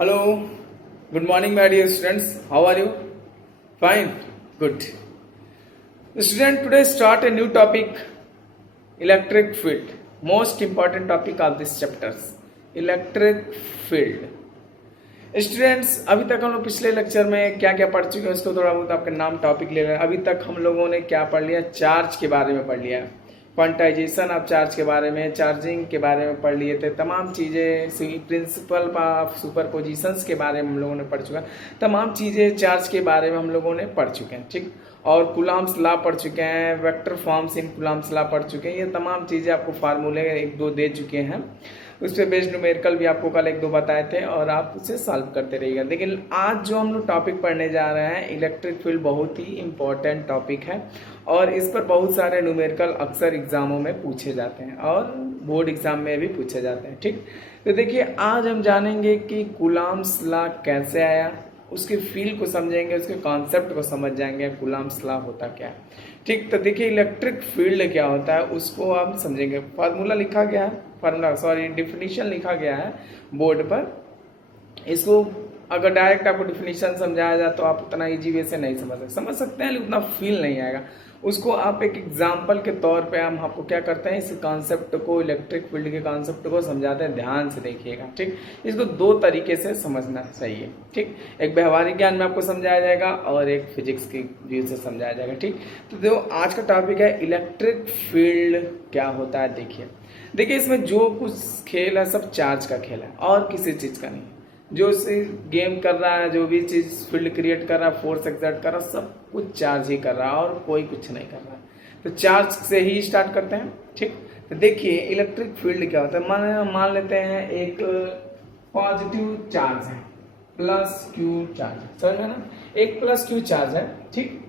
Hello, good morning, my dear students. How are you? Fine, good. Student, today start a new topic, electric field. Most important topic of this chapters, electric field. Students, अभी तक हम लोग पिछले lecture में क्या क्या पढ़ चुके हैं उसको थोड़ा बहुत आपका नाम टॉपिक ले रहे हैं। अभी तक हम लोगों ने क्या पढ़ लिया, चार्ज के बारे में पढ़ लिया, क्वांटाइजेशन ऑफ चार्ज के बारे में, चार्जिंग के बारे में पढ़ लिए थे, तमाम चीज़ें, प्रिंसिपल ऑफ सुपरपोजिशंस के बारे में हम लोगों ने पढ़ चुका है, तमाम चीज़ें चार्ज के बारे में हम लोगों ने पढ़ चुके हैं। ठीक, और कूलम्ब्स लॉ पढ़ चुके हैं, vector forms in Coulomb's law पढ़ चुके हैं। ये तमाम चीज़ें आपको फार्मूले एक दो दे चुके हैं, उस पर बेस्ड न्यूमेरिकल भी आपको कल एक दो बताए थे और आप उसे सॉल्व करते रहिएगा। लेकिन आज जो हम लोग टॉपिक पढ़ने जा रहे हैं, इलेक्ट्रिक फील्ड, बहुत ही इंपॉर्टेंट टॉपिक है और इस पर बहुत सारे न्यूमेरिकल अक्सर एग्जामों में पूछे जाते हैं और बोर्ड एग्जाम में भी पूछे जाते हैं। ठीक, तो देखिए आज हम जानेंगे कि कूलम्ब्स लॉ कैसे आया, उसके फील्ड को समझेंगे, उसके कॉन्सेप्ट को समझ जाएंगे, कूलम्ब्स लॉ होता क्या है। ठीक, तो देखिए इलेक्ट्रिक फील्ड क्या होता है उसको हम समझेंगे। फार्मूला लिखा गया है, डिफिनीशन लिखा गया है बोर्ड पर। इसको अगर डायरेक्ट आपको डिफिनीशन समझाया जाए तो आप उतना इजी वे से नहीं समझ सकते हैं, लेकिन उतना फील नहीं आएगा। उसको आप एक एग्जाम्पल के तौर पे हम आपको क्या करते हैं, इस कॉन्सेप्ट को, इलेक्ट्रिक फील्ड के कॉन्सेप्ट को समझाते हैं। ध्यान से देखिएगा। ठीक, इसको दो तरीके से समझना चाहिए। ठीक, एक व्यवहारिक ज्ञान में आपको समझाया जाएगा और एक फिजिक्स की व्यू से समझाया जाएगा। ठीक, तो जो आज का टॉपिक है इलेक्ट्रिक फील्ड क्या होता है, देखिए इसमें जो कुछ खेल है सब चार्ज का खेल है और किसी चीज का नहीं। जो गेम कर रहा है, जो भी चीज फील्ड क्रिएट कर रहा है, फोर्स एक्सर्ट कर रहा है, सब कुछ चार्ज ही कर रहा है और कोई कुछ नहीं कर रहा है। तो चार्ज से ही स्टार्ट करते हैं। ठीक, तो देखिए इलेक्ट्रिक फील्ड क्या होता है। मान लेते हैं एक पॉजिटिव चार्ज है, प्लस क्यू चार्ज है, समझ में ना, एक प्लस क्यू चार्ज है। ठीक,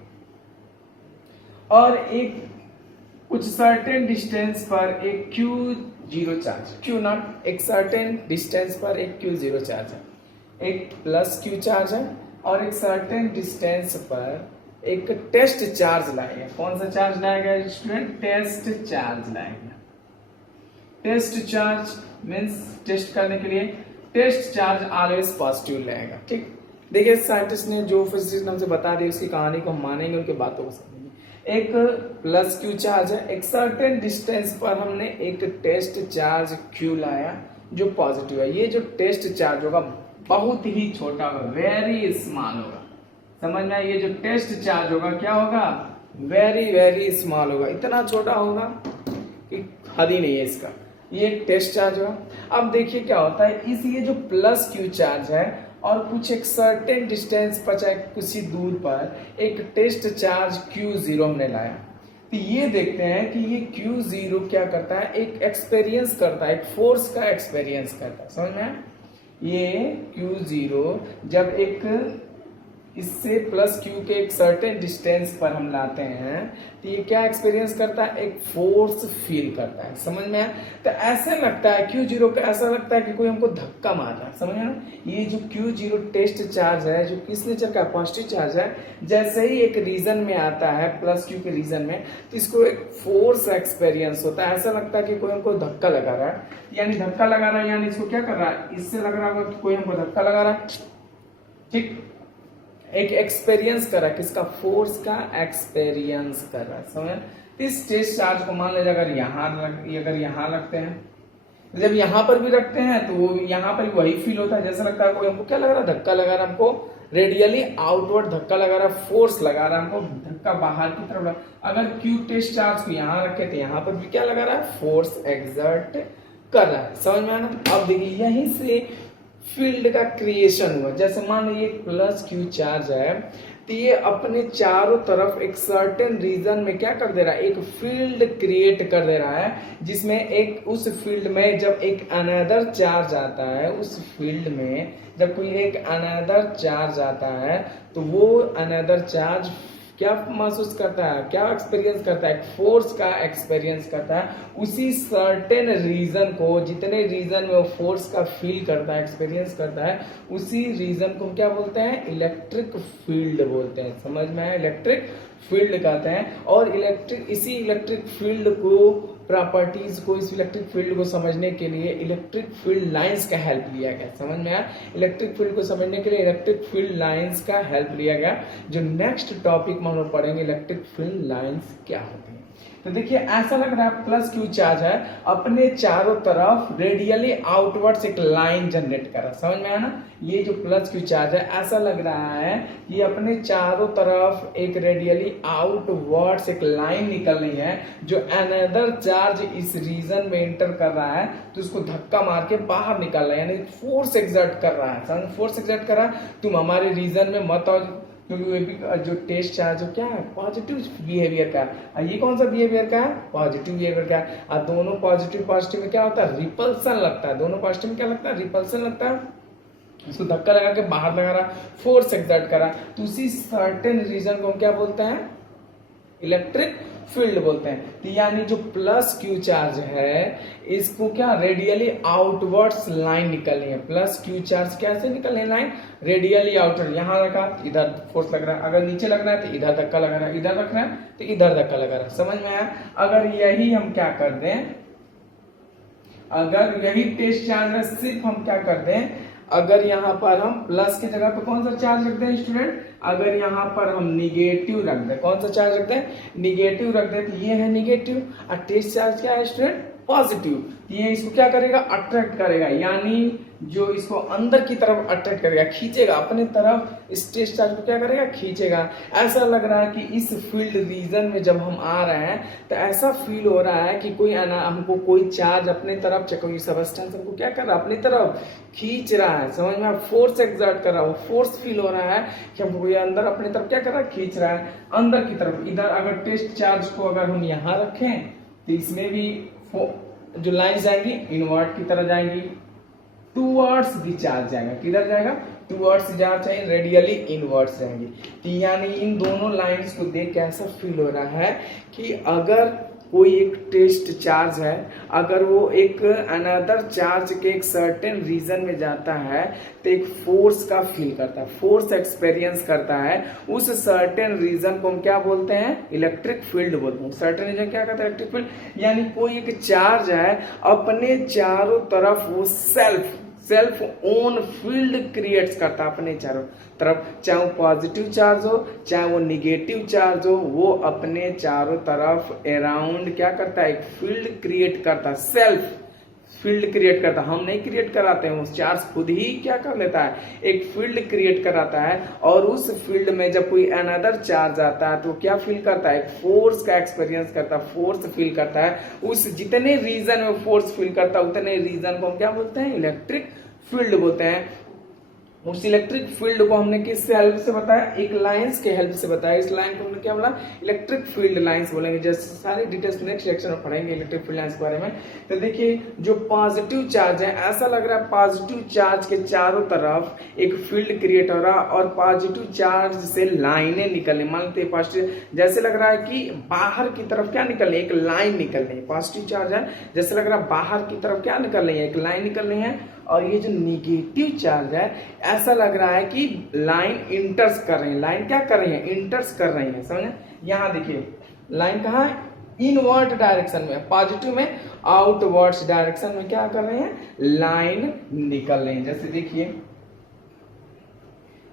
और एक कुछ सर्टेन डिस्टेंस पर एक Q zero charge, Q not, एक सर्टेन डिस्टेंस पर एक क्यू जीरो चार्ज है, एक प्लस क्यू चार्ज है और एक सर्टेन डिस्टेंस पर एक टेस्ट चार्ज लाएगा। कौन सा चार्ज लाएगा स्टूडेंट? टेस्ट चार्ज लाएगा। टेस्ट चार्ज मीन्स टेस्ट करने के लिए टेस्ट चार्ज ऑलवेज पॉजिटिव लाएगा। ठीक, देखिए साइंटिस्ट ने जो फिजिक्स हमसे बता दी उसकी कहानी को हम मानेंगे, उनकी बातों को समझेंगे। एक प्लस क्यू चार्ज है, एक सर्टेन डिस्टेंस पर हमने एक टेस्ट चार्ज क्यू लाया जो पॉजिटिव है। ये जो टेस्ट चार्ज होगा बहुत ही छोटा होगा, वेरी स्मॉल होगा, समझ में? ये जो टेस्ट चार्ज होगा क्या होगा? वेरी वेरी स्मॉल होगा, इतना छोटा होगा कि हद ही नहीं है इसका। ये एक टेस्ट चार्ज होगा। अब देखिए क्या होता है, इस ये जो प्लस क्यू चार्ज है और कुछ एक सर्टेन डिस्टेंस पर, चाहे कुछ ही दूर पर एक टेस्ट चार्ज Q0 हमने लाया। तो ये देखते हैं कि ये Q0 क्या करता है, एक एक्सपीरियंस करता है, एक फोर्स का एक्सपीरियंस करता है, समझ में? ये Q0 जब एक इससे प्लस क्यू के एक सर्टेन डिस्टेंस पर हम लाते हैं तो ये क्या एक्सपीरियंस करता है, एक फोर्स फील करता है, समझ में? तो ऐसे लगता है Q0 का, ऐसा लगता है कि कोई हमको धक्का मार रहा है, समझ में ना? ये जो Q0 टेस्ट चार्ज है, जो किस नेचर का, पॉजिटिव चार्ज है, जैसे ही एक रीजन में आता है, प्लस क्यू के रीजन में, तो इसको एक फोर्स एक्सपीरियंस होता है। ऐसा लगता है कि कोई हमको धक्का लगा रहा है, यानी धक्का लगा रहा है, यानी इसको क्या कर रहा है, इससे लग रहा होगा कि कोई हमको धक्का लगा रहा है। ठीक, एक एक्सपीरियंस कर रहा है, किसका? फोर्स का एक्सपीरियंस कर रहा है, समझ? इस टेस्ट चार्ज को मान लीजिए अगर यहाँ रखते हैं, जब यहाँ पर भी रखते हैं तो यहाँ पर वही फील होता है, जैसा लगता है कोई हमको क्या लगा रहा है, धक्का लगा रहा है, हमको रेडियली आउटवर्ड धक्का लगा रहा है, फोर्स लगा रहा है हमको, धक्का बाहर की तरफ। अगर क्यू टेस्ट चार्ज को यहाँ रखे तो यहाँ पर भी क्या लगा रहा है, फोर्स एक्सर्ट कर रहा है, समझ में आना? अब देखिए यहीं से फील्ड का क्रिएशन हुआ। जैसे मान लीजिए प्लस क्यू चार्ज है तो ये अपने चारों तरफ एक सर्टेन रीजन में क्या कर दे रहा है, एक फील्ड क्रिएट कर दे रहा है, जिसमें एक उस फील्ड में जब एक अनदर चार्ज आता है, उस फील्ड में जब कोई एक अनदर चार्ज आता है तो वो अनदर चार्ज क्या महसूस करता है, क्या एक्सपीरियंस करता है, फोर्स का एक्सपीरियंस करता है। उसी सर्टेन रीजन को, जितने रीजन में वो फोर्स का फील करता है, एक्सपीरियंस करता है, उसी रीजन को क्या बोलते हैं, इलेक्ट्रिक फील्ड बोलते हैं, समझ में है? इलेक्ट्रिक फील्ड कहते हैं। और इसी इलेक्ट्रिक फील्ड को प्रॉपर्टीज को, इस इलेक्ट्रिक फील्ड को समझने के लिए इलेक्ट्रिक फील्ड लाइंस का हेल्प लिया गया। समझ में आया? इलेक्ट्रिक फील्ड को समझने के लिए इलेक्ट्रिक फील्ड लाइंस का हेल्प लिया गया। जो नेक्स्ट टॉपिक में हम लोग पढ़ेंगे इलेक्ट्रिक फील्ड लाइंस क्या होती है। तो देखिए ऐसा लग रहा है प्लस क्यू चार्ज है, अपने चारों तरफ रेडियली आउटवर्ड्स एक लाइन जनरेट कर रहा है। समझ में आया ना? ये जो प्लस क्यू चार्ज है ऐसा लग रहा है कि अपने चारों तरफ एक रेडियली आउटवर्ड्स एक लाइन निकल रही है, जो अनदर चार्ज इस रीजन में एंटर कर रहा है तो उसको धक्का मार के बाहर निकल रहा है, यानी फोर्स एक्सर्ट कर रहा है। समझ? फोर्स एक्सर्ट कर रहा है, तुम हमारे रीजन में मत आओ, क्योंकि जो टेस्ट चार्ज क्या है पॉजिटिव बिहेवियर का है। ये कौन सा बिहेवियर का है? पॉजिटिव बिहेवियर का है। और दोनों पॉजिटिव पॉजिटिव में क्या होता है? रिपल्सन लगता है। दोनों पॉजिटिव में क्या लगता है? रिपल्सन लगता है। इसको धक्का लगा के बाहर लगा रहा, फोर्स एक्सर्ट करा, तो उसी सर्टेन रीजन को हम क्या बोलते हैं? इलेक्ट्रिक फील्ड बोलते हैं। तो यानी जो प्लस क्यू चार्ज है इसको क्या रेडियली आउटवर्ड्स लाइन निकलनी है। प्लस क्यू चार्ज कैसे निकलनी है? लाइन रेडियली आउटवर्ड, यहां रखा इधर फोर्स लग रहा है, अगर नीचे लग रहा है तो इधर धक्का लगा रहा है, इधर रख रहा है तो इधर धक्का लगा रहा है। समझ में आया? अगर यही हम क्या कर दें, अगर यही टेस्ट चार्ज है, सिर्फ हम क्या कर दें, अगर यहाँ पर हम प्लस की जगह पे कौन सा चार्ज रखते हैं स्टूडेंट? अगर यहाँ पर हम निगेटिव रख दें, कौन सा चार्ज रखते हैं? निगेटिव रख दें, तो ये है निगेटिव, और टेस्ट चार्ज क्या है स्टूडेंट? पॉजिटिव। ये इसको क्या करेगा? अट्रैक्ट करेगा, यानी जो इसको अंदर की तरफ अट्रैक्ट करेगा, खींचेगा अपने तरफ, इस टेस्ट चार्ज को क्या करेगा? खींचेगा। ऐसा लग रहा है कि इस फील्ड रीजन में जब हम आ रहे हैं तो ऐसा फील हो रहा है कि कोई हमको कोई चार्ज अपने तरफ, कोई सबस्टेंस हमको क्या कर रहा है? अपनी तरफ खींच रहा है। समझ में? फोर्स एक्सर्ट कर रहा है, फोर्स फील हो रहा है कि हमको ये अंदर अपनी तरफ क्या कर रहा है? खींच रहा है अंदर की तरफ। इधर अगर टेस्ट चार्ज को अगर हम यहाँ रखें तो इसमें भी जो लाइन जाएंगी इनवर्ट की तरह जाएंगी, टूवर्ड्स दी चार्ज जाएगा। किधर जाएगा? टूवर्ड्स चार्ज चाहिए, रेडियली इनवर्ट्स जाएंगी। तो यानी इन दोनों लाइंस को देख के ऐसा फील हो रहा है कि अगर कोई एक टेस्ट चार्ज है, अगर वो एक अनदर चार्ज के एक सर्टेन रीजन में जाता है तो एक फोर्स का फील करता है, फोर्स एक्सपीरियंस करता है। उस सर्टेन रीजन को हम क्या बोलते हैं? इलेक्ट्रिक फील्ड बोलते हैं। सर्टेन रीजन क्या कहता है? Electric field. यानी कोई एक चार्ज है, अपने चारों तरफ वो सेल्फ ओन फील्ड क्रिएट्स करता है अपने चारों तरफ, चाहे वो पॉजिटिव चार्ज हो चाहे वो निगेटिव चार्ज हो, वो अपने चारों तरफ अराउंड क्या करता है? एक फील्ड क्रिएट करता है, सेल्फ फील्ड क्रिएट करता है। हम नहीं क्रिएट कराते हैं, उस चार्ज खुद ही क्या कर लेता है? एक फील्ड क्रिएट कराता है। और उस फील्ड में जब कोई अनदर चार्ज आता है तो क्या फील करता है? एक फोर्स का एक्सपीरियंस करता है, फोर्स फील करता है। उस जितने रीजन में फोर्स फील करता है उतने रीजन को हम क्या बोलते हैं? इलेक्ट्रिक फील्ड बोलते हैं। उस इलेक्ट्रिक फील्ड को हमने किससे हेल्प से बताया? एक लाइंस के हेल्प से बताया। इस लाइन को हमने क्या बोला? इलेक्ट्रिक फील्ड लाइंस बोलेंगे। जैसे सारी डिटेल्स नेक्स्ट सेक्शन में पढ़ेंगे इलेक्ट्रिक फील्ड लाइंस के बारे में। तो देखिए जो पॉजिटिव चार्ज है, ऐसा लग रहा है पॉजिटिव चार्ज के चारों तरफ एक फील्ड क्रिएट हो रहा है और पॉजिटिव चार्ज से लाइनें निकल रही। मान लेते पॉजिटिव, जैसे लग रहा है कि बाहर की तरफ क्या निकल रही है? एक लाइन निकल रही है। पॉजिटिव चार्ज है, जैसे लग रहा है बाहर की तरफ क्या निकल रही है? एक लाइन निकल रही है। और ये जो निगेटिव चार्ज है, ऐसा लग रहा है कि लाइन इंटर्स कर रही है। लाइन क्या कर रही है? इंटर्स कर रही है। समझे? यहां देखिए लाइन कहाँ है? इनवर्ट डायरेक्शन में। पॉजिटिव में आउटवर्ड्स डायरेक्शन में क्या कर रहे हैं? लाइन निकल रही है। जैसे देखिए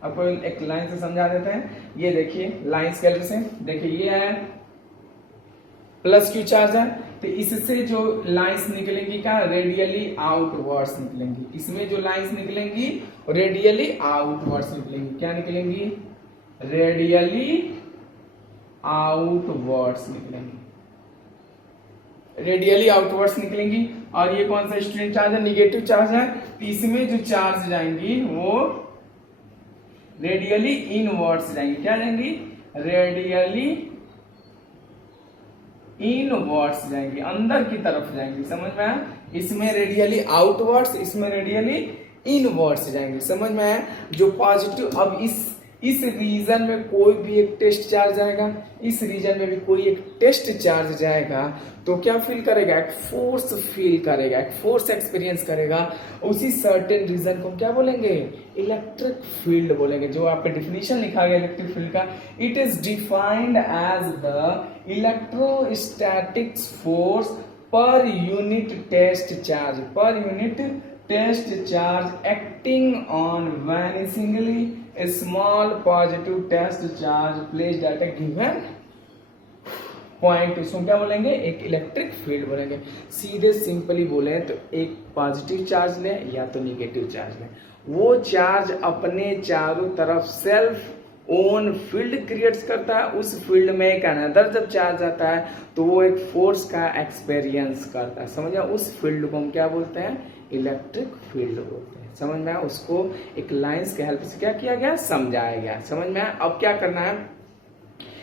आपको एक लाइन से समझा देते हैं। ये देखिए लाइन स्केल से देखिए, ये है प्लस क्यू चार्ज है, तो इससे जो लाइंस निकलेंगी क्या? रेडियली आउटवर्ड्स निकलेंगी। इसमें जो लाइंस निकलेंगी रेडियली आउटवर्ड्स निकलेंगी। क्या निकलेंगी? रेडियली आउटवर्ड्स निकलेंगी, रेडियली आउटवर्ड्स निकलेंगी। और ये कौन सा स्टूडेंट चार्ज है? निगेटिव चार्ज है। तो इसमें जो चार्ज जाएंगी वो रेडियली इनवर्ड्स जाएंगी। क्या जाएंगी? रेडियली इनवर्ड्स जाएंगी, अंदर की तरफ जाएंगी। समझ में आया? इसमें रेडियली आउटवर्ड्स, इसमें रेडियली इनवर्ड्स जाएंगे। समझ में आया? जो पॉजिटिव, अब इस रीजन में कोई भी एक टेस्ट चार्ज आएगा, इस रीजन में भी कोई एक टेस्ट चार्ज जाएगा तो क्या फील करेगा? एक फोर्स फील करेगा, एक फोर्स एक्सपीरियंस करेगा। उसी सर्टेन रीजन को क्या बोलेंगे? इलेक्ट्रिक फील्ड बोलेंगे। जो आपका डिफिनेशन लिखा गया इलेक्ट्रिक फील्ड का, it is defined as the electrostatics force per unit test charge acting on vanishingly a small positive test charge placed at a given point. इसको क्या बोलेंगे, एक इलेक्ट्रिक फील्ड बोलेंगे। सीधे सिंपली बोले तो एक पॉजिटिव चार्ज लें या तो निगेटिव चार्ज लें, वो चार्ज अपने चारों तरफ सेल्फ ओन फील्ड क्रिएट्स करता है। उस फील्ड में एक अनदर जब चार्ज आता है तो वो एक फोर्स का एक्सपीरियंस करता है। समझ में, उस फील्ड को हम क्या बोलते हैं, इलेक्ट्रिक फील्ड बोलते हैं। समझ में, उसको एक लाइंस के हेल्प से क्या किया गया, समझाया गया। समझ में। अब क्या करना है,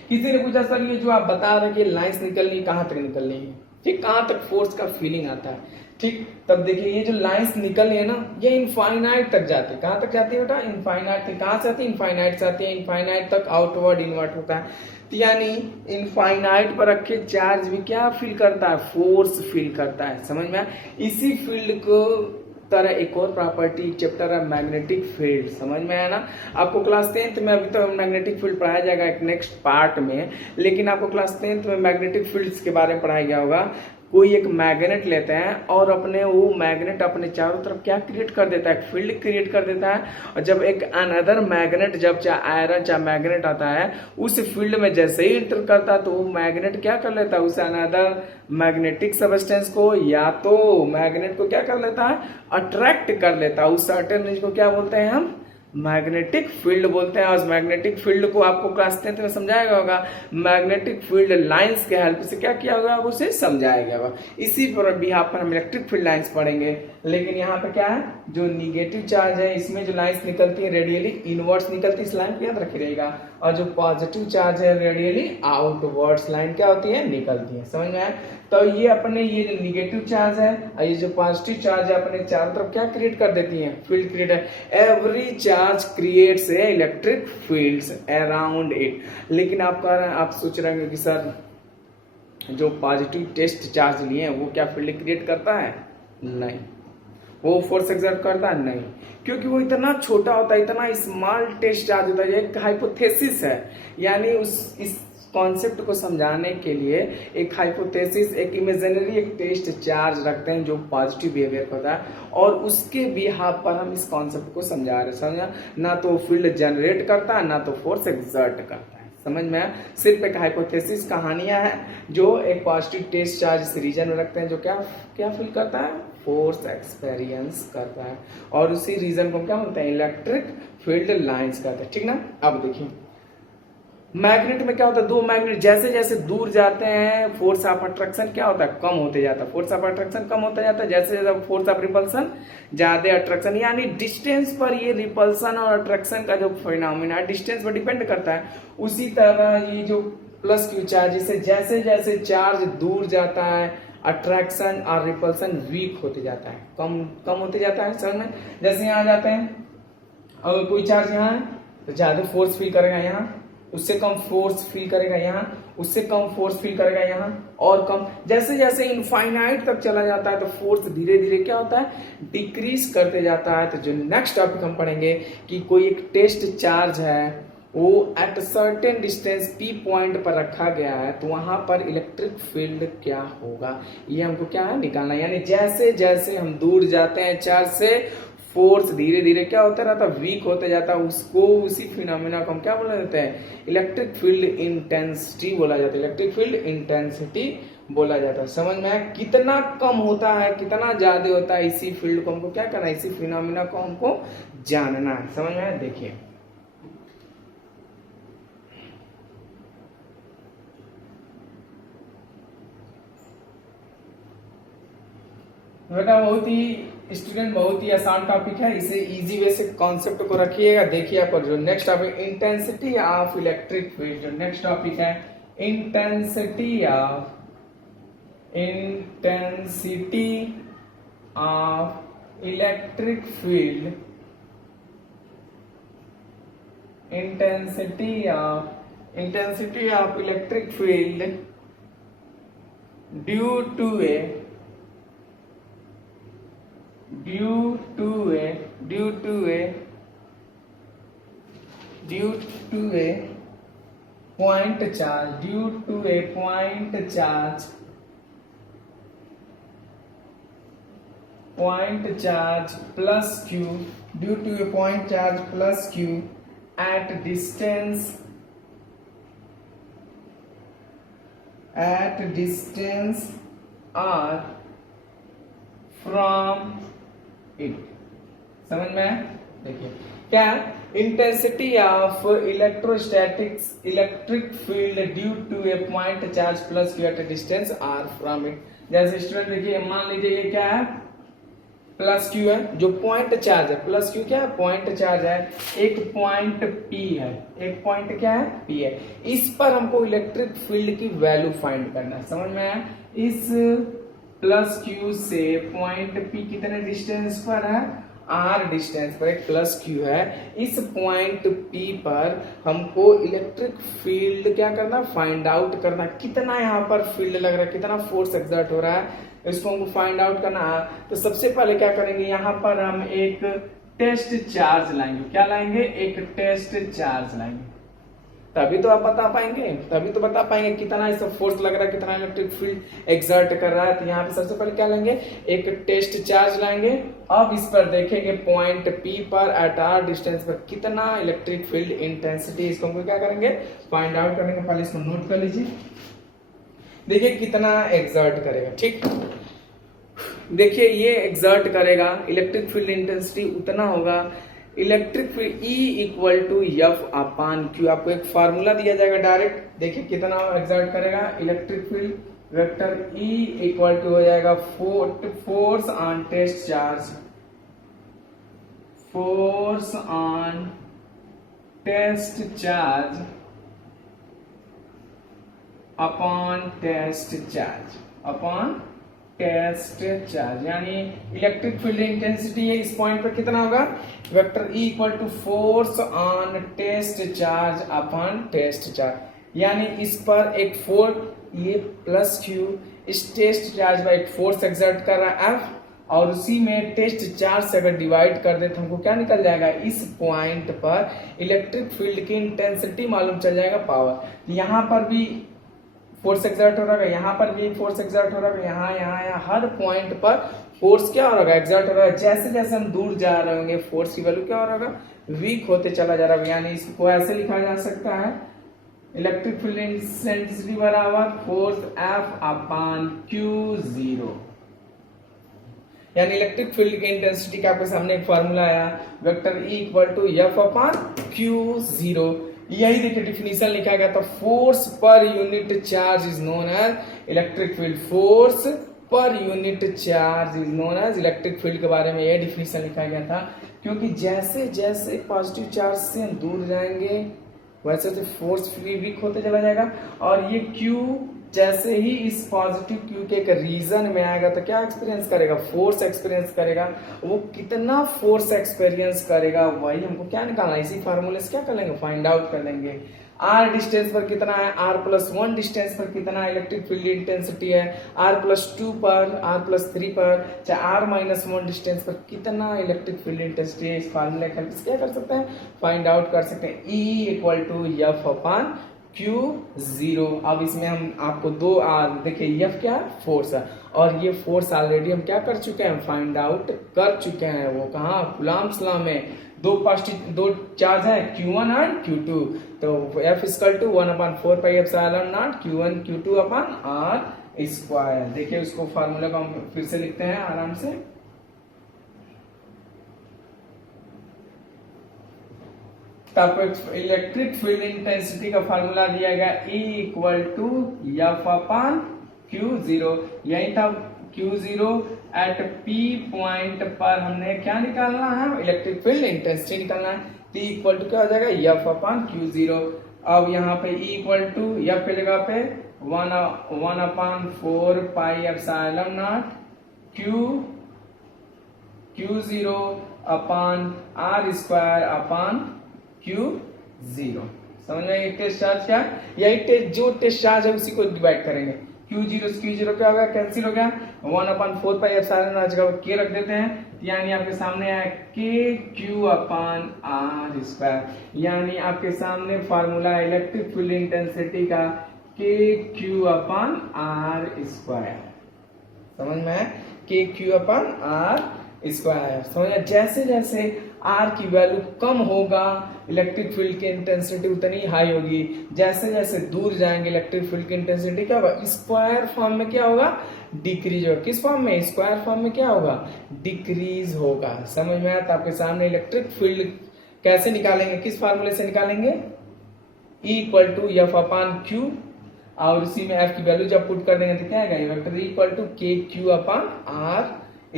किसी ने पूछा सर ये जो आप बता रहे हैं कि लाइंस निकलनी कहाँ तक निकलनी है, ठीक, कहाँ तक फोर्स का फीलिंग आता है, ठीक। तब देखिए ये जो लाइंस निकली है ना, ये इनफाइनाइट तक जाती है। कहाँ तक जाती है बेटा, इनफाइनाइट तक। कहाँ से आती है, इनफाइनाइट से आती है। इनफाइनाइट तक आउटवर्ड इनवर्ट होता है, तो यानी इनफाइनाइट पर रखे चार्ज भी क्या फील करता है, फोर्स फील करता है। समझ में। इसी फील्ड को तरह एक और प्रॉपर्टी चैप्टर है मैग्नेटिक फील्ड। समझ में आया ना। आपको क्लास 10th में अभी तो मैग्नेटिक फील्ड पढ़ाया जाएगा एक नेक्स्ट पार्ट में, लेकिन आपको क्लास 10th में मैग्नेटिक फील्ड्स के बारे में पढ़ाया गया होगा। कोई एक मैग्नेट लेते हैं और अपने वो मैग्नेट अपने चारों तरफ क्या क्रिएट कर देता है, फील्ड क्रिएट कर देता है। और जब एक अनदर मैग्नेट, जब चाहे आयरन चाहे मैग्नेट आता है, उस फील्ड में जैसे ही इंटर करता है तो वो मैग्नेट क्या कर लेता है, उस अनदर मैग्नेटिक सबस्टेंस को या तो मैग्नेट को क्या कर लेता है, अट्रैक्ट कर लेता है। उस सर्टेन चीज को क्या बोलते हैं हम, मैग्नेटिक फील्ड बोलते हैं। और मैग्नेटिक फील्ड को आपको क्लास 10th में समझाया होगा। मैग्नेटिक फील्ड लाइंस के हेल्प से क्या किया होगा, उसे समझाया गया होगा। इसी पर बिहाफ पर हम इलेक्ट्रिक फील्ड लाइंस पढ़ेंगे। लेकिन यहाँ पे क्या है, जो निगेटिव चार्ज है इसमें जो लाइंस निकलती है रेडियली इनवर्ड्स निकलती है, इस लाइन को याद रखे रहेगा। और जो पॉजिटिव चार्ज है रेडियली आउटवर्ड्स लाइन क्या होती है, निकलती है। समझ में आया। तो ये अपने ये जो निगेटिव चार्ज है और ये जो पॉजिटिव चार्ज है अपने चारों तरफ क्या क्रिएट कर देती है, फील्ड क्रिएट है। Every charge creates a electric fields around it. लेकिन आप कह रहे हैं, आप सोच रहे हैं कि सर जो पॉजिटिव टेस्ट चार्ज लिए हैं वो क्या फील्ड क्रिएट करता है, नहीं। वो फोर्स एक्सर्ट करता है, नहीं, क्योंकि वो इतना छोटा होता है, इतना स्मॉल टेस्ट चार्ज होता है। एक हाइपोथेसिस है, यानी इस कॉन्सेप्ट को समझाने के लिए एक हाइपोथेसिस, एक इमेजिनरी एक टेस्ट चार्ज रखते हैं जो पॉजिटिव बिहेवियर होता है, और उसके बिहाफ पर हम इस कॉन्सेप्ट को समझा रहे हैं। समझा ना, तो फील्ड जनरेट करता है ना तो फोर्स एक्सर्ट करता है। समझ में। सिर्फ एक हाइपोथेसिस कहानियां हैं जो एक पॉजिटिव टेस्ट चार्ज इस रीजन में रखते हैं जो क्या क्या फील करता है, फोर्स एक्सपीरियंस करता है। और उसी रीजन को क्या बोलते हैं, इलेक्ट्रिक फील्ड लाइंस कहते हैं, ठीक ना। अब देखिए मैग्नेट में क्या होता है, दो मैग्नेट जैसे जैसे दूर जाते हैं फोर्स ऑफ अट्रैक्शन क्या होता है, कम होते जाता है। फोर्स ऑफ अट्रैक्शन कम होता जाता है जैसे जैसे फोर्स ऑफ रिपल्सन ज्यादा, अट्रैक्शन यानी डिस्टेंस पर ये रिपल्सन और अट्रैक्शन का जो फिनोमेना डिस्टेंस पर डिपेंड करता है। उसी तरह ये जो प्लस क्यू चार्ज से जैसे जैसे चार्ज दूर जाता है अट्रैक्शन और रिपल्सन वीक होते जाता है, कम कम होते जाता है। समझ में। जैसे यहाँ जाते हैं, अगर कोई चार्ज यहाँ है तो ज्यादा फोर्स फील करेगा यहाँ, उससे कम फोर्स फील करेगा यहाँ, उससे कम फोर्स फील करेगा यहाँ, और कम। जैसे जैसे इनफाइनाइट तक चला जाता है तो फोर्स धीरे धीरे क्या होता है, डिक्रीज करते जाता है। तो जो नेक्स्ट टॉपिक हम पढ़ेंगे कि कोई एक टेस्ट चार्ज है वो at certain distance P point पर रखा गया है तो वहां पर इलेक्ट्रिक फील्ड क्या होगा, ये हमको क्या है निकालना। यानी जैसे जैसे हम दूर जाते हैं चार्ज से फोर्स धीरे धीरे क्या होता रहता है, वीक होते जाता है। उसको उसी फिनोमेना को हम क्या बोला जाता है, इलेक्ट्रिक फील्ड इंटेंसिटी बोला जाता है। इलेक्ट्रिक फील्ड इंटेंसिटी बोला जाता है। समझ में। कितना कम होता है कितना ज्यादा होता है, इसी फील्ड को हमको क्या करना है, इसी फिनोमेना को हमको जानना है। समझ में। देखिए बेटा बहुत ही स्टूडेंट बहुत ही आसान टॉपिक है, इसे इजी वे से कॉन्सेप्ट को रखिएगा। देखिए यहाँ पर जो next topic intensity of electric field, जो नेक्स्ट टॉपिक है intensity of electric field, intensity of electric field due to a point charge point charge plus q, due to a point charge plus q at distance r from it। समझ में आया? देखिए क्या, intensity of electrostatics electric field due to a point charge plus Q at a distance R from it. जैसे student देखिए, मान लीजिए ये क्या है, प्लस क्यू है, जो पॉइंट चार्ज है, प्लस क्यू क्या है, पॉइंट चार्ज है, एक पॉइंट पी है, एक पॉइंट क्या है, पी है। इस पर हमको इलेक्ट्रिक फील्ड की वैल्यू फाइंड करना है। समझ में आया? इस प्लस क्यू से पॉइंट पी कितने डिस्टेंस पर है, आर डिस्टेंस पर एक प्लस क्यू है। इस पॉइंट पी पर हमको इलेक्ट्रिक फील्ड क्या करना, फाइंड आउट करना, कितना यहाँ पर फील्ड लग रहा है, कितना फोर्स एक्सर्ट हो रहा है, इसको हमको फाइंड आउट करना है। तो सबसे पहले क्या करेंगे, यहाँ पर हम एक टेस्ट चार्ज लाएंगे। क्या लाएंगे, एक टेस्ट चार्ज लाएंगे, तभी तो आप बता पाएंगे, तभी तो बता पाएंगे कितना इस फोर्स लग रहा है, कितना इलेक्ट्रिक फील्ड एक्सर्ट कर रहा है। तो यहाँ पे सबसे पहले क्या लेंगे, एक टेस्ट चार्ज लाएंगे। अब इस पर देखेंगे पॉइंट पी पर एट आर डिस्टेंस पर कितना इलेक्ट्रिक फील्ड इंटेंसिटी, इसको हम क्या करेंगे, फाइंड आउट करेंगे। पहले इसको नोट कर लीजिए, देखिए कितना एक्सर्ट करेगा। ठीक, देखिए ये एक्सर्ट करेगा, इलेक्ट्रिक फील्ड इंटेंसिटी उतना होगा, electric field E equal to F upon Q. आपको एक फार्मूला दिया जाएगा डायरेक्ट, देखिए कितना एक्सर्ट करेगा electric field, vector E equal to हो जाएगा force on test charge, force on test charge upon test charge, upon test charge. यानी इलेक्ट्रिक फील्ड इंटेंसिटी है इस पॉइंट पर कितना होगा, vector E equal to force on test charge upon test charge. यानी इस पर एक फोर्स, ये प्लस क्यू, इस टेस्ट चार्ज पर एक फोर्स एक्सर्ट कर रहा है F, और उसी में टेस्ट चार्ज से अगर डिवाइड कर दे तो हमको क्या निकल जाएगा, इस पॉइंट पर इलेक्ट्रिक फील्ड की इंटेंसिटी मालूम चल जाएगा, पावर। यहाँ पर भी फोर्स एक्सर्ट हो रहा है, यहाँ पर भी फोर्स एक्सर्ट हो रहा है, यहाँ हर पॉइंट पर फोर्स क्या हो रहा है, एक्सर्ट हो रहा है। जैसे जैसे हम दूर जा रहे होंगे फोर्स की वैल्यू क्या हो रहा है, वीक होते चला जा रहा है। यानी इसको ऐसे लिखा जा सकता है, इलेक्ट्रिक फील्ड इंटेंसिटी बराबर फोर्स F अपॉन Q0। यानी इलेक्ट्रिक फील्ड की इंटेंसिटी का आपके सामने एक फॉर्मूला आया, vector E equal to F upon Q0। यही देखिए डिफिनीशन लिखा गया था, force per unit charge is known as electric field, force per unit charge is known as electric field के बारे में यह डिफिनीशन लिखा गया था। क्योंकि जैसे जैसे पॉजिटिव चार्ज से हम दूर जाएंगे वैसे वैसे फोर्स वीक होते चला जाएगा, और ये Q जैसे ही इस पॉजिटिव क्यू के एक रीजन में आएगा तो क्या एक्सपीरियंस करेगा, फोर्स एक्सपीरियंस करेगा। वो कितना फोर्स एक्सपीरियंस करेगा वही हमको क्या निकालना, इसी फार्मूले से क्या कर लेंगे, फाइंड आउट कर लेंगे। आर डिस्टेंस पर कितना है, r+1 डिस्टेंस पर कितना इलेक्ट्रिक फील्ड इंटेंसिटी है, r+2 पर, r+3 पर, चाहे r-1 डिस्टेंस पर कितना इलेक्ट्रिक फील्ड इंटेंसिटी है, इस फार्मूले का क्या कर सकते हैं, फाइंड आउट कर सकते हैं। E equal to F upon Q0। अब इसमें हम आपको दो देखिए F क्या फोर्स है, और ये फोर्स ऑलरेडी हम क्या कर चुके हैं, फाइंड आउट कर चुके हैं। वो कहाँ, कूलम्ब्स लॉ में दो चार्ज है Q1 और Q2, तो F equal to 1/4πε0 Q1 Q2 upon R square. देखिए उसको फार्मूला को हम फिर से लिखते हैं आराम से। इलेक्ट्रिक फील्ड इंटेंसिटी का फार्मूला दिया गया E equal to F upon Q0। यही था Q0 एट P पॉइंट पर हमने क्या निकालना है, इलेक्ट्रिक फील्ड इंटेंसिटी निकालना है। T इक्वल टू क्या हो जाएगा, एफ अपॉन Q0। अब यहाँ पे E इक्वल टू एफ की जगह पे 1/4πε0 Q0 upon R square upon Q0। समझ में, एक टेस्ट चार्ज क्या है, यही जो टेस्ट चार्ज है उसी को डिवाइड करेंगे। Q0 से Q0 क्या हो गया, कैंसिल हो गया, 1/4πε0 जगह K रख देते हैं, यानी आपके सामने आया KQ अपॉन R स्क्वायर। यानी आपके सामने फार्मूला इलेक्ट्रिक फील्ड इंटेंसिटी का KQ अपॉन R स्क्वायर। समझ में, K Q upon are square. समझ, जैसे जैसे आर की वैल्यू कम होगा इलेक्ट्रिक फील्ड की इंटेंसिटी उतनी हाई होगी, जैसे जैसे दूर जाएंगे इलेक्ट्रिक फील्ड की इंटेंसिटी क्या होगा, स्क्वायर फॉर्म में क्या होगा, डिक्रीज होगा। किस फॉर्म में, स्क्वायर फॉर्म में क्या होगा, डिक्रीज होगा। समझ में आया? तो आपके सामने इलेक्ट्रिक फील्ड कैसे निकालेंगे, किस फार्मूले से निकालेंगे, E equal to F upon Q, और इसी में एफ की वैल्यू जब पुट कर देंगे तो क्या आएगा, vector equal to K Q upon R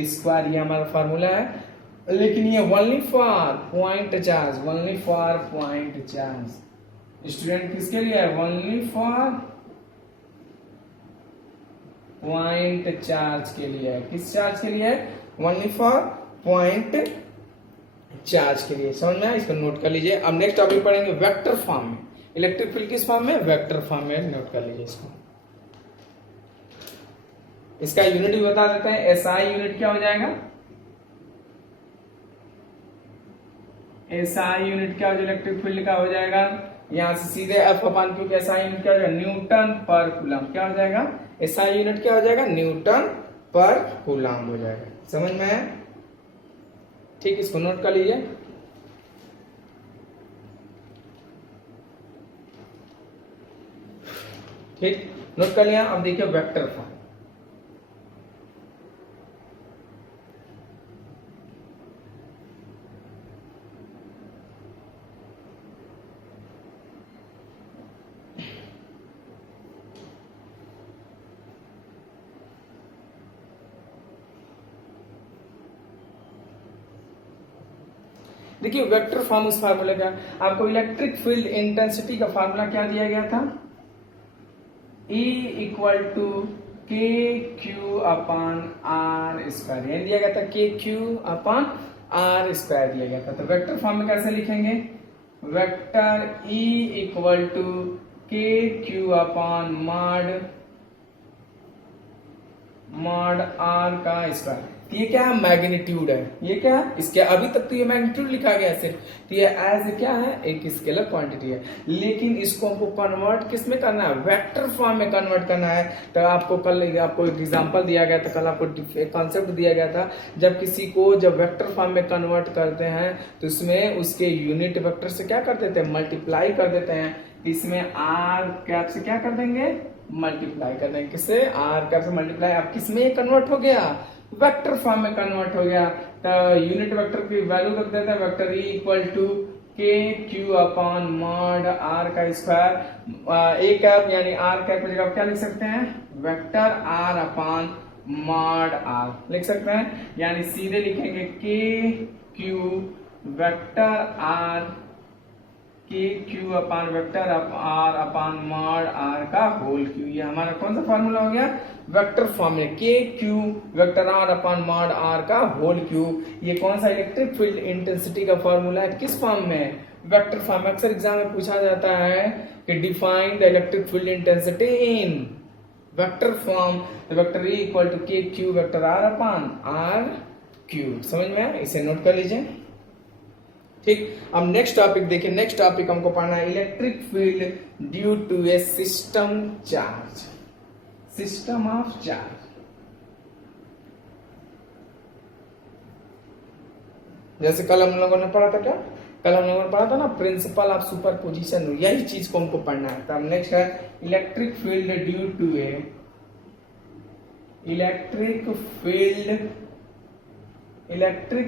square. ये हमारा फार्मूला है, लेकिन ये only for point charge, only for point charge. Student किसके लिए है, ओनली फॉर पॉइंट चार्ज के लिए है। किस चार्ज के लिए है, ओनली फॉर पॉइंट चार्ज के लिए। समझ में आया? इसको नोट कर लीजिए। अब नेक्स्ट टॉपिक पढ़ेंगे वेक्टर फॉर्म में। इलेक्ट्रिक फील्ड किस फॉर्म में, वेक्टर फॉर्म में। नोट कर लीजिए इसको। इसका यूनिट भी बता देते हैं। एसआई यूनिट क्या हो जाएगा, एसआई यूनिट क्या हो जाएगा, इलेक्ट्रिक फील्ड का हो जाएगा यहां से सीधे F upon Q. SI unit क्या हो जाएगा, न्यूटन पर कूलम। क्या हो जाएगा, एसआई यूनिट क्या हो जाएगा, न्यूटन पर कूलम हो जाएगा। समझ में आया? ठीक, इसको नोट कर लीजिए। ठीक, नोट कर लिया। अब देखिए वेक्टर फॉर्म। देखिए वेक्टर फॉर्म उस फार्मूले का, आपको इलेक्ट्रिक फील्ड इंटेंसिटी का फार्मूला क्या दिया गया था, E equal to K Q upon R square. ये दिया गया था, के क्यू अपान आर स्क्वायर दिया गया था। तो वेक्टर फॉर्म में कैसे लिखेंगे, vector E equal to K Q upon mod R का स्क्वायर। ये क्या है, मैग्नीट्यूड है। ये क्या है, इसके अभी तक तो ये मैग्नीट्यूड लिखा गया है सिर्फ, तो ये एज क्या है, एक स्केलर क्वांटिटी है। लेकिन इसको हमको कन्वर्ट किस में करना है, वेक्टर फॉर्म में कन्वर्ट करना है। तो आपको कल आपको एक एग्जांपल दिया गया था, कल आपको कॉन्सेप्ट दिया गया था, जब किसी को जब वेक्टर फॉर्म में कन्वर्ट करते हैं तो उसमें उसके यूनिट वेक्टर से क्या कर देते हैं, मल्टीप्लाई कर देते हैं। इसमें आर कैप से क्या कर देंगे, मल्टीप्लाई कर देंगे। किससे, आर कैप से मल्टीप्लाई। अब किसमें कन्वर्ट हो गया, वेक्टर फॉर्म में कन्वर्ट हो गया। तो यूनिट वेक्टर की वैल्यू रख देते हैं, vector E equal to K Q upon mod R का स्क्वायर। ए कैप यानी आर कैप की जगह क्या लिख सकते हैं, vector R upon mod R लिख सकते हैं। यानी सीधे लिखेंगे K Q vector R, K Q upon vector R upon mod R का होल क्यू। ये हमारा कौन सा फॉर्मूला हो गया, वेक्टर फॉर्म में K Q vector R upon mod R का होल क्यू। ये कौन सा इलेक्ट्रिक फील्ड इंटेंसिटी का फॉर्मूला है, किस फॉर्म में, वेक्टर फॉर्म में। अक्सर एग्जाम में पूछा जाता है कि define the electric field intensity in vector form. Vector E equal to K Q vector R upon R Q. समझ में आया, इसे नोट कर लीजिए। ठीक, अब नेक्स्ट टॉपिक देखिए। नेक्स्ट टॉपिक हमको पढ़ना है electric field due to a system charge, system of charge. जैसे कल हम लोगों ने पढ़ा था, क्या कल हम लोगों ने पढ़ा था ना, प्रिंसिपल ऑफ सुपरपोजिशन। यही चीज को हमको पढ़ना है। तो अब नेक्स्ट है electric field due to a, electric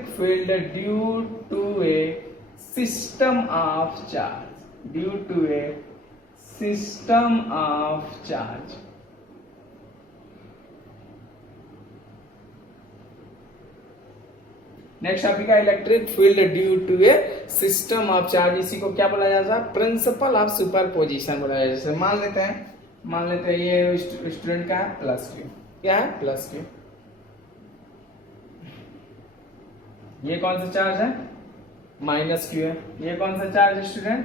field due to a system of charge, due to a system of charge. Next topic है electric field due to a system of charge. इसी को क्या बोला जाता है, प्रिंसिपल ऑफ सुपरपोजिशन बोला जाता है। जैसे मान लेते हैं ये स्टूडेंट का है प्लस क्यू, क्या है प्लस क्यू। ये कौन सा चार्ज है, माइनस क्यू है। ये कौन सा चार्ज है स्टूडेंट,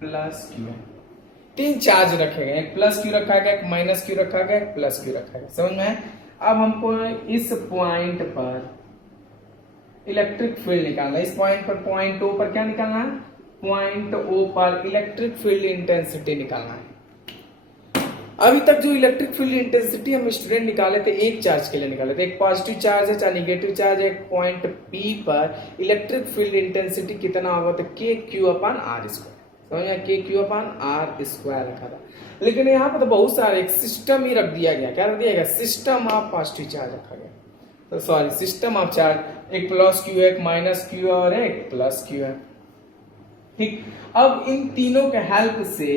प्लस क्यू है। तीन चार्ज रखे गए, एक प्लस क्यू रखा गया, एक माइनस क्यू रखा गया, एक प्लस क्यू रखा गया। समझ में। अब हमको इस पॉइंट पर इलेक्ट्रिक फील्ड निकालना है। इस पॉइंट पर, पॉइंट ओ पर क्या निकालना है, पॉइंट ओ पर इलेक्ट्रिक फील्ड इंटेंसिटी निकालना है। अभी तक जो इलेक्ट्रिक फील्ड इंटेंसिटी हम स्टूडेंट निकाले थे एक चार्ज के लिए निकाले थे, एक पॉजिटिव चार्ज है चाहे निगेटिव चार्ज है, एक पॉइंट पी पर इलेक्ट्रिक फील्ड इंटेंसिटी कितना होगा, तो के क्यू अपान आर स्क्वायर, समझ में, K Q upon R square रखा था। लेकिन यहाँ पर तो बहुत सारे एक सिस्टम ही रख दिया गया, क्या रख दिया गया, सिस्टम ऑफ पॉजिटिव चार्ज रखा गया, तो सॉरी सिस्टम ऑफ चार्ज, एक प्लस क्यू है, एक माइनस क्यू है और एक प्लस क्यू है, ठीक। अब इन तीनों के हेल्प से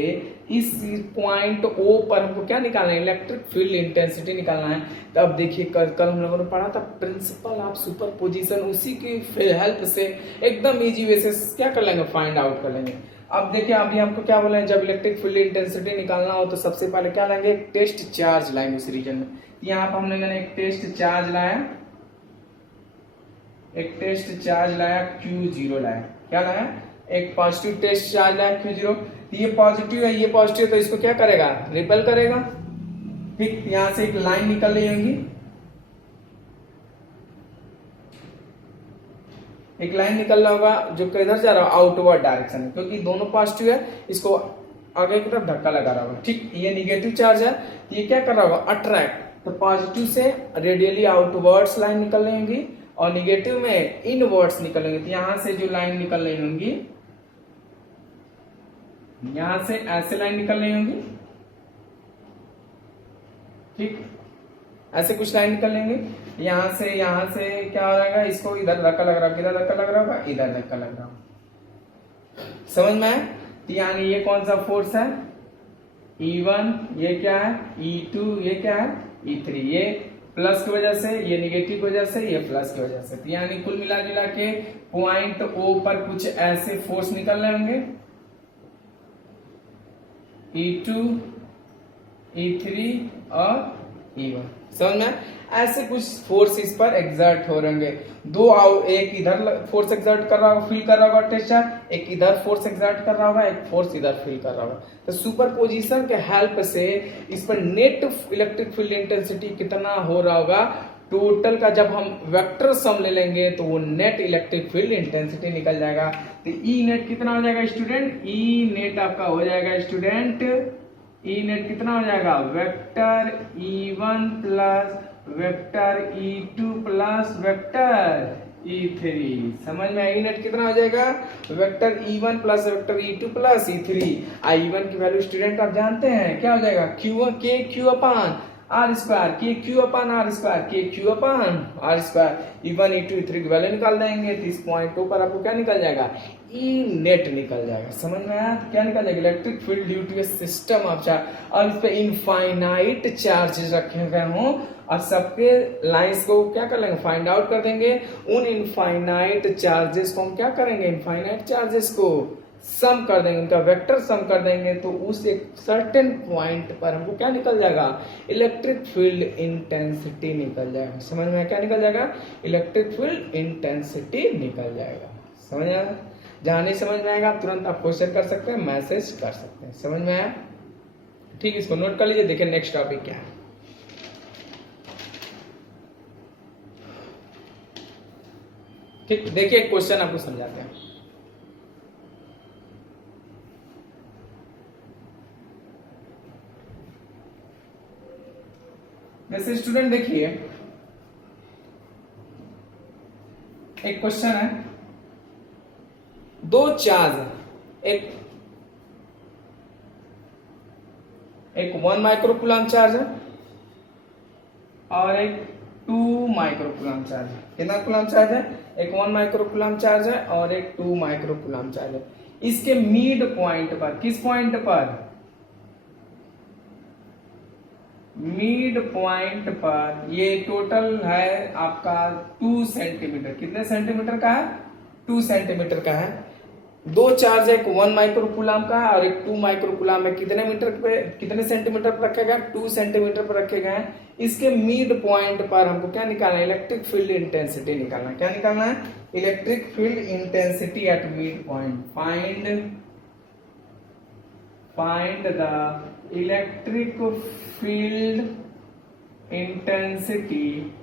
इस पॉइंट ओ पर हमको क्या निकालना है, इलेक्ट्रिक फील्ड इंटेंसिटी निकालना है। तो अब देखिए कल हम लोगों ने पढ़ा था प्रिंसिपल ऑफ सुपरपोजिशन, उसी की हेल्प से एकदम इजी वे से क्या कर लेंगे, फाइंड आउट कर लेंगे। अब देखिए अभी हमको क्या बोले, जब इलेक्ट्रिक फील्ड इंटेंसिटी निकालना हो तो सबसे पहले क्या लेंगे, एक टेस्ट चार्ज लाएंगे उस रीजन में। यहाँ पर हम लोगों ने एक टेस्ट चार्ज लाया, एक टेस्ट चार्ज लाया, Q0 लाया, क्या लाया, एक पॉजिटिव टेस्ट चार्ज लाया Q0। ये पॉजिटिव है, ये पॉजिटिव है, तो इसको क्या करेगा, रिपेल करेगा, ठीक। यहां से एक लाइन निकल रही होगी, एक लाइन निकल रहा होगा जो किधर जा रहा है, आउटवर्ड डायरेक्शन में, क्योंकि दोनों पॉजिटिव है, इसको आगे की तरफ धक्का लगा रहा होगा, ठीक। ये निगेटिव चार्ज है, ये क्या कर रहा होगा, अट्रैक्ट, तो पॉजिटिव से रेडियली आउटवर्ड्स लाइन निकल रही होंगी और निगेटिव में इनवर्ड्स निकलेंगे। तो यहां से जो लाइन निकल रही होंगी, यहां से ऐसे लाइन निकल रही होंगी, ठीक, ऐसे कुछ लाइन निकल लेंगे। यहां से क्या हो जाएगा, इसको इधर धक्का लग रहा होगा, इधर धक्का लग रहा होगा, इधर धक्का लग रहा होगा, समझ में आए। तो यानी ये कौन सा फोर्स है, E1, ये क्या है E2, ये क्या है E3, ये प्लस की वजह से, ये निगेटिव की वजह से, ये प्लस की वजह से। तो यानी कुल मिला जुला के पॉइंट O पर कुछ ऐसे फोर्स निकल रहे होंगे, E2, E3 और E1, समझ में, ऐसे कुछ फोर्स इस पर एग्जर्ट हो रहे होंगे। एक इधर फोर्स एग्जर्ट कर रहा होगा, फील कर रहा होगा टेस्टर, एक इधर फोर्स एग्जर्ट कर रहा होगा, एक फोर्स इधर फील कर रहा होगा। तो सुपरपोजिशन के हेल्प से इस पर नेट इलेक्ट्रिक फील्ड इंटेंसिटी कितना हो रहा होगा, टोटल का जब हम वेक्टर सम ले लेंगे तो वो नेट इलेक्ट्रिक फील्ड इंटेंसिटी निकल जाएगा। तो ई नेट कितना हो जाएगा स्टूडेंट, ई नेट आपका हो जाएगा स्टूडेंट, ई नेट कितना हो जाएगा, vector E1 plus vector E2 plus vector E3, समझ में, ई नेट कितना हो जाएगा, vector E1 plus vector E2 plus E3। I1 की वैल्यू स्टूडेंट आप जानते हैं क्या हो जाएगा, K Q upon R square, K Q upon R square, K Q upon R square. E1 E2 E3 की वैल्यू निकाल देंगे तो इस पॉइंट पर आपको क्या निकल जाएगा, ई नेट निकल जाएगा, समझ में आया, क्या निकल जाएगा, electric field due to system of charge. और इस पे इनफाइनाइट चार्जेस रखे गए हों और सबके लाइंस को क्या कर लेंगे, फाइंड आउट कर देंगे। उन इनफाइनाइट चार्जेस को हम क्या करेंगे, इनफाइनाइट चार्जेस को सम कर देंगे, उनका वेक्टर सम कर देंगे, तो उस एक सर्टेन पॉइंट पर हमको क्या निकल जाएगा, इलेक्ट्रिक फील्ड इंटेंसिटी निकल जाएगा। समझ में क्या निकल जाएगा, इलेक्ट्रिक फील्ड इंटेंसिटी निकल जाएगा। समझ आया, जहां नहीं समझ में आएगा तुरंत आप क्वेश्चन कर सकते हैं, मैसेज कर सकते हैं। समझ में आया, ठीक, इसको नोट कर लीजिए। देखिए नेक्स्ट टॉपिक क्या है। ठीक, देखिए क्वेश्चन आपको समझाते हैं। वैसे स्टूडेंट देखिए एक क्वेश्चन है, दो चार्ज, एक 1 माइक्रोकूलम चार्ज है और एक 2 माइक्रोकूलम चार्ज है। कितना कूलम चार्ज है, एक 1 माइक्रोकूलम चार्ज है और एक 2 माइक्रोकूलम चार्ज है। इसके मिड पॉइंट पर, किस पॉइंट पर, मिड पॉइंट पर ये टोटल है आपका 2 सेंटीमीटर। कितने सेंटीमीटर का है, 2 सेंटीमीटर का है। दो चार्ज है, एक 1 माइक्रोकूलम का है और एक 2 माइक्रोकूलम है। कितने मीटर पे, कितने सेंटीमीटर पर रखे गए, 2 सेंटीमीटर पर रखे गए हैं। इसके मिड पॉइंट पर हमको क्या निकालना है, इलेक्ट्रिक फील्ड इंटेंसिटी निकालना है। क्या निकालना है, electric field intensity at mid point. Find the electric field intensity,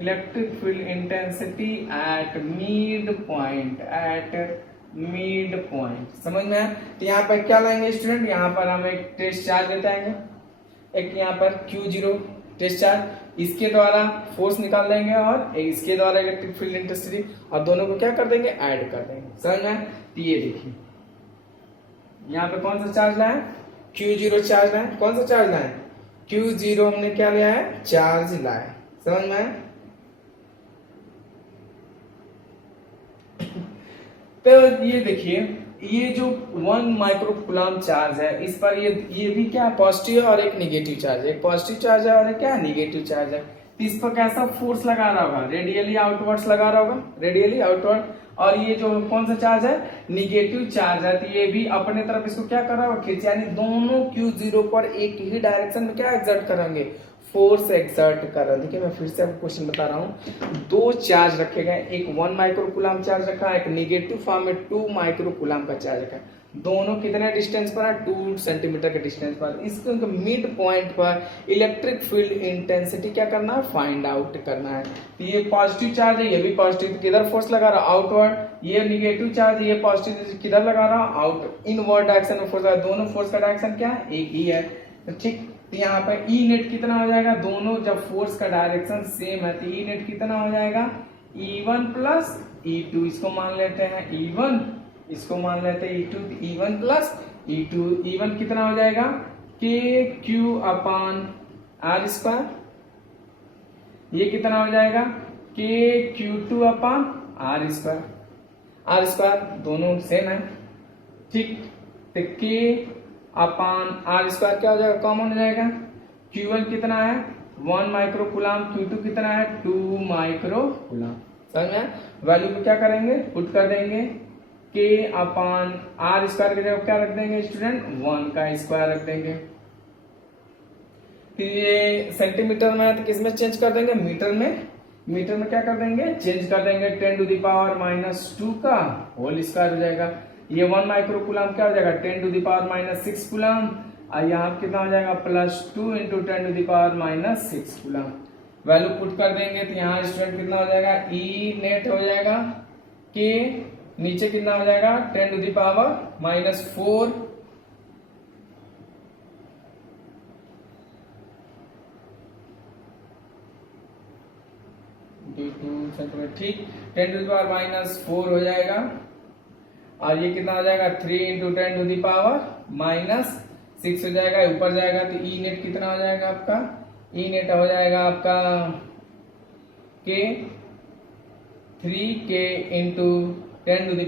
electric field intensity at mid point, at mid point. समझ में आया। तो यहाँ पर क्या लाएंगे स्टूडेंट, यहाँ पर हम एक टेस्ट चार्ज लेते आएंगे। एक यहाँ पर Q0 टेस्ट चार्ज, इसके द्वारा फोर्स निकाल देंगे और इसके द्वारा इलेक्ट्रिक फील्ड इंटेंसिटी, और दोनों को क्या कर देंगे, ऐड कर देंगे। समझ में? तो ये देखिए यहाँ पे कौन सा चार्ज लाए, Q0 चार्ज लाए। कौन सा चार्ज लाए, Q0 हमने क्या लिया है, चार्ज लाए। समझ में? तो ये देखिए, ये जो 1 माइक्रोकूलम चार्ज है, इस पर ये भी क्या पॉजिटिव और एक निगेटिव चार्ज है, एक पॉजिटिव चार्ज है और एक क्या निगेटिव चार्ज है। तो इस पर कैसा फोर्स लगा रहा होगा, रेडियली आउटवर्ड्स लगा रहा होगा, रेडियली आउटवर्ड। और ये जो कौन सा चार्ज है, निगेटिव चार्ज है, तो ये भी अपने तरफ इसको क्या कर रहा होगा, खींच, यानी दोनों Q0 पर एक ही डायरेक्शन में क्या एक्सर्ट करेंगे, फोर्स एक्सर्ट कर रहा है। देखिए मैं फिर से आपको क्वेश्चन बता रहा हूँ, दो चार्ज रखे गए, एक 1 माइक्रोकूलम चार्ज रखा है, एक निगेटिव फॉर्म में 2 माइक्रोकूलम का चार्ज रखा है। दोनों कितने डिस्टेंस पर है, 2 सेंटीमीटर के डिस्टेंस पर। इसके मिड पॉइंट पर इलेक्ट्रिक फील्ड इंटेंसिटी क्या करना है, फाइंड आउट करना है। तो ये पॉजिटिव चार्ज है, ये भी पॉजिटिव, किधर फोर्स लगा रहा, आउटवर्ड। ये निगेटिव चार्ज, ये पॉजिटिव, किधर लगा रहा, आउट, इनवर्ड डायरेक्शन में फोर्स लगा। दोनों फोर्स का डायरेक्शन क्या है, एक ही है। ठीक, तो यहाँ पर ई नेट कितना हो जाएगा, दोनों जब फोर्स का डायरेक्शन सेम है तो ई नेट कितना हो जाएगा, E1 प्लस E2। इसको मान लेते हैं E1, इसको मान लेते हैं E2, E1 plus E2। E1 कितना हो जाएगा, KQ अपान R स्क्वायर। ये कितना हो जाएगा, KQ2 अपान R स्क्वायर। R स्क्वायर दोनों सेम है। ठीक, तो K अपान R स्क्वायर क्या हो जाएगा, कॉमन हो जाएगा। Q1 कितना है, 1 माइक्रोकूलम, Q2 कितना है, 2 माइक्रोकूलम। समझ में? वैल्यू को क्या करेंगे, पुट कर देंगे, K अपान R स्क्वायर की जगह क्या रख देंगे स्टूडेंट, 1 का स्क्वायर रख देंगे। फिर ये सेंटीमीटर में है तो किस में चेंज कर देंगे, मीटर में। मीटर में क्या कर देंगे, चेंज कर देंगे, 10⁻⁻² का होल स्क्वायर हो जाएगा। ये 1 माइक्रोकूलम क्या हो जाएगा, 10⁻⁻6 कूलम, और यहाँ कितना हो जाएगा, +2 × 10⁻⁻6 कूलम। वैल्यू पुट कर देंगे तो यहाँ स्टूडेंट कितना हो जाएगा, ई नेट हो जाएगा, के नीचे कितना हो जाएगा, 10⁻⁻4 सेंटीमीटर। ठीक, 10⁻⁻4 हो जाएगा, और ये कितना हो जाएगा, 3 × 10⁻⁻6 हो जाएगा, ऊपर जाएगा तो ई नेट कितना हो जाएगा आपका, ई नेट हो जाएगा आपका के 3K × 10⁻⁻2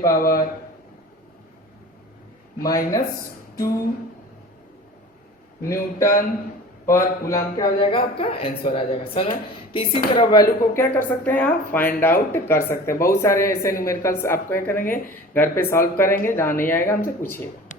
न्यूटन पर कूलम क्या हो जाएगा आपका, आंसर आ जाएगा। समझ? तो इसी तरह वैल्यू को क्या कर सकते हैं आप, फाइंड आउट कर सकते हैं। बहुत सारे ऐसे न्यूमेरिकल्स आप क्या करेंगे, घर पे सॉल्व करेंगे, जहां नहीं आएगा हमसे पूछिएगा।